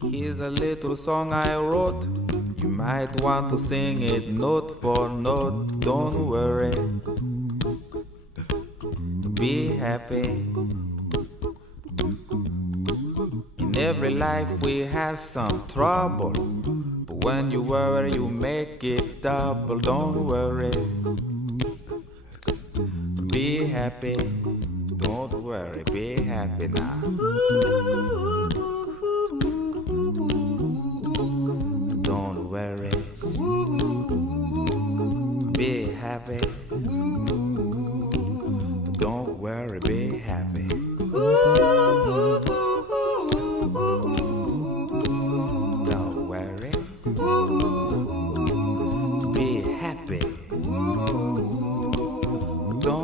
Here's a little song I wrote. You might want to sing it note for note. Don't worry, be happy. In every life we have some trouble, but when you worry you make it double. Don't worry, be happy. Don't worry, be happy now. Don't worry, be happy. Don't worry, be happy.